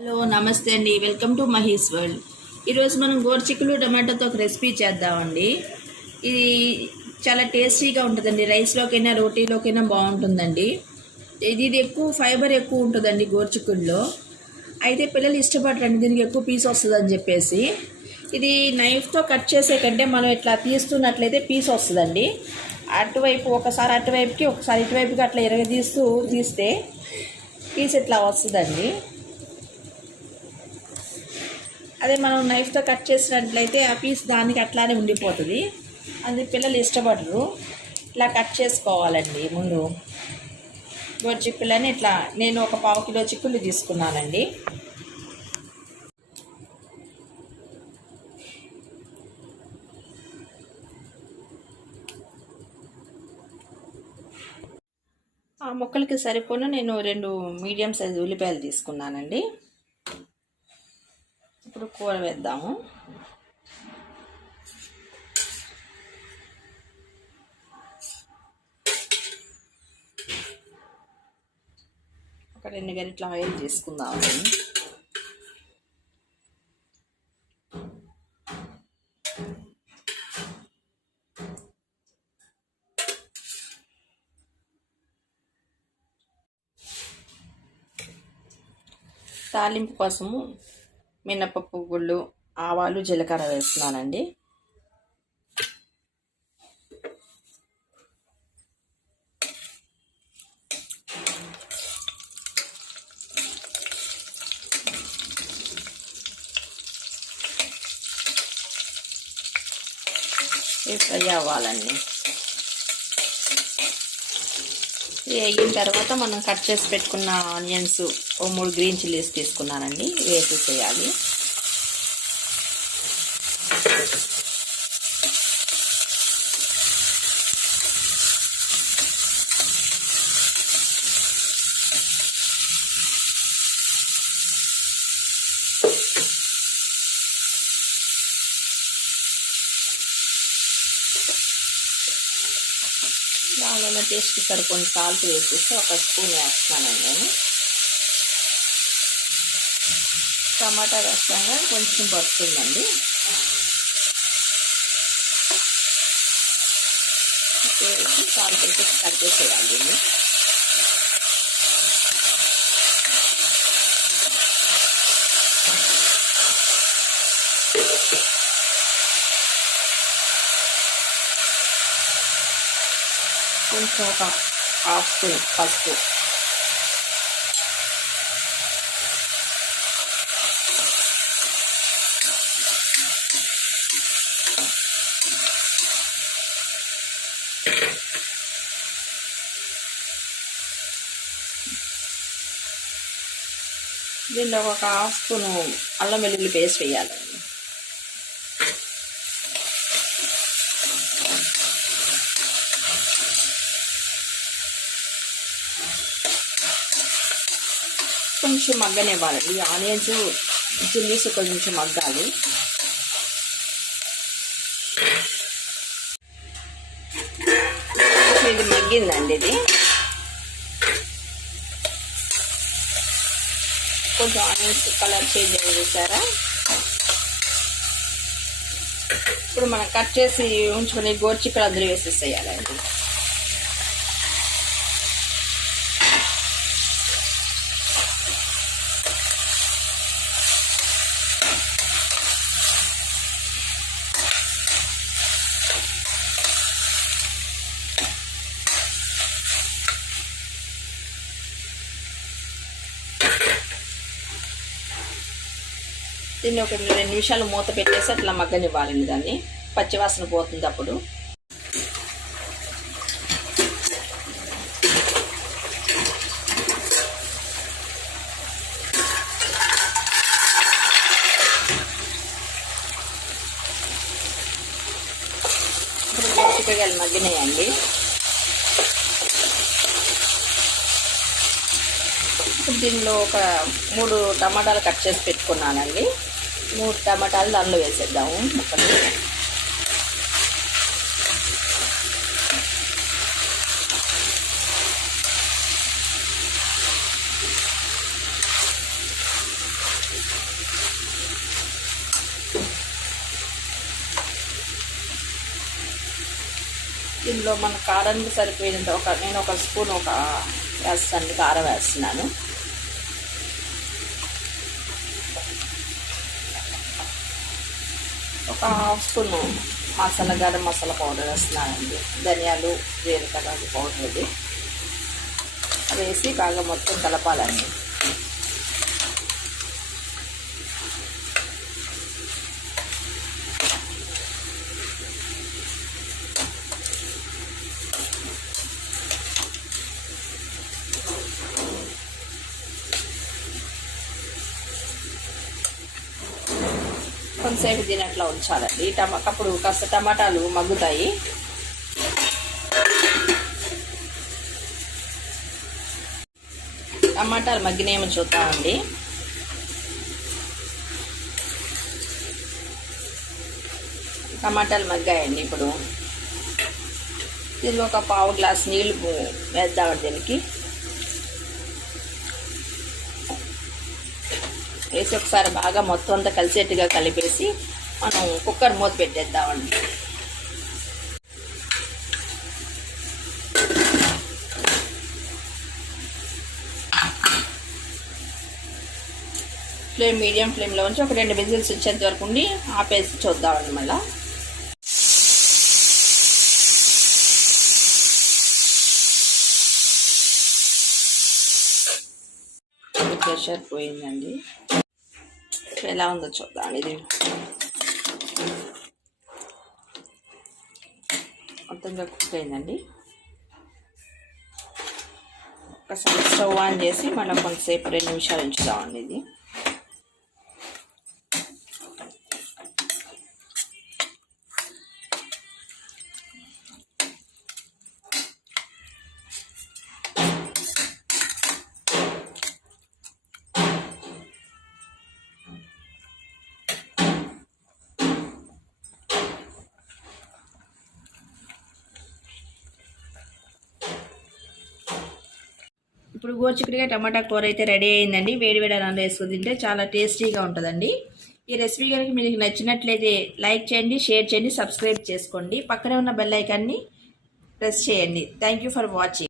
Hello నమస్తే అండి, welcome to Mahi's world. ఈరోజు మనం గోరుచిక్కులు టమాటోతో ఒక రెసిపీ చేద్దామండి. ఇది చాలా టేస్టీగా ఉంటుందండి. రైస్లోకైనా రోటీలోకైనా బాగుంటుందండి. ఇది ఎక్కువ ఫైబర్ ఎక్కువ ఉంటుందండి గోరుచిక్కుల్లో. అయితే పిల్లలు ఇష్టపడరండి, దీనికి ఎక్కువ పీస్ వస్తుందని చెప్పేసి. ఇది నైఫ్తో కట్ చేసే కంటే మనం ఇట్లా తీస్తున్నట్లయితే పీస్ వస్తుందండి. అటువైపు ఒకసారి అటువైపుకి ఒకసారి ఇటువైపుకి అట్లా తీస్తే పీస్ ఇట్లా వస్తుందండి. అదే మనం నైఫ్తో కట్ చేసినట్లయితే ఆ పీస్ దానికి అట్లానే ఉండిపోతుంది. అది పిల్లలు ఇష్టపడరు. ఇట్లా కట్ చేసుకోవాలండి. ముందు గోరు చిక్కులని ఇట్లా నేను ఒక 1/2 కిలో చిక్కులు తీసుకున్నానండి. ఆ ముక్కలకి సరిపోను నేను 2 మీడియం సైజు ఉల్లిపాయలు తీసుకున్నానండి. ఇప్పుడు కూర వేద్దాము. ఒక 2 గరిటెల ఆయిల్ తీసుకుందామండి. తాలింపు కోసము మినపప్పు గుళ్ళు, ఆవాలు, జీలకర్ర వేస్తున్నానండి. ఫ్రై అవ్వాలండి. వేగిన తర్వాత మనం కట్ చేసి పెట్టుకున్న ఆనియన్స్, 3 గ్రీన్ చిల్లీస్ తీసుకున్నానండి, వేసేసేయాలి. దానిలో టేస్ట్కి సరిపోయిన సాల్ట్ వేసేసి 1 స్పూన్ వేస్తానండి నేను. టమాటా వేస్తాగా కొంచెం పడుతుందండి. వేసి సాల్ట్ వేసి కలిపేసేయాలి. కొంచెం ఒక 1/2 స్పూన్ పసుపు, దీనిలో ఒక 1/2 స్పూను అల్లం వెల్లుల్లి పేస్ట్ వేయాలండి. కొంచెం మగ్గనివ్వాలండి. ఆనియన్స్, చిల్లీస్ కొంచెం మగ్గాలి. ఇది మగ్గిందండి. ఇది కొంచెం ఆనియన్స్ కలర్ చేంజ్ చేశారా. ఇప్పుడు మనం కట్ చేసి ఉంచుకొని గోరుచిక్కులు అందులో వేసేసేయాలండి. దీన్ని ఒక 2 నిమిషాలు మూత పెట్టేసి అట్లా మగ్గనివ్వాలండి. దాన్ని పచ్చివాసన పోతుంది. అప్పుడు చిక్కుడుకాయలు మగ్గినాయండి. ఇప్పుడు దీనిలో ఒక 3 టమాటాలు కట్ చేసి పెట్టుకున్నానండి. 3 టమాటాలు దానిలో వేసేద్దాము ముక్కలు. దీనిలో మన కారానికి సరిపోయినంత నేను ఒక స్పూన్ వేస్తాను, కారం వేస్తున్నాను. ఒక half spoon garam masala powder వేస్తున్నానండి. ధనియాలు జీలకర్ర పౌడర్ అది వేసి బాగా మొత్తం కలపాలండి. కొంతసేపు తినట్లా ఉంచాలండి. అప్పుడు కాస్త టమాటాలు మగ్గుతాయి. టమాటాలు మగ్గినేమో చూద్దామండి. టమాటాలు మగ్గాయండి. ఇప్పుడు దీనికి ఒక పావు గ్లాస్ నీళ్ళు వేద్దామండి. దీనికి వేసి ఒకసారి బాగా మొత్తం అంతా కలిసేట్టుగా కలిపేసి మనం కుక్కర్ మూత పెట్టేద్దామండి. మీడియం ఫ్లేమ్లో ఉంచి ఒక 2 విజిల్స్ వచ్చేంత వరకు ఉండి ఆపేసి చూద్దామండి. మళ్ళీ ప్రెషర్ పోయిందండి. ఎలా ఉందో చూద్దాం. ఇది మొత్తంగా కుక్ అయిందండి. ఒకసారి స్టవ్ ఆన్ చేసి మళ్ళీ కొంతసేపు 2 నిమిషాలు ఉంచుదామండి. ఇది ఇప్పుడు గోరుచిక్కుడుకాయ టమాటా కూర అయితే రెడీ అయిందండి. వేడివేడి అన్నంలో వేసుకుని తింటే చాలా టేస్టీగా ఉంటుందండి. ఈ రెసిపీ కనుక మీకు నచ్చినట్లయితే లైక్ చేయండి, షేర్ చేయండి, సబ్స్క్రైబ్ చేసుకోండి. పక్కనే ఉన్న బెల్ ఐకాన్ని ప్రెస్ చేయండి. Thank you for watching.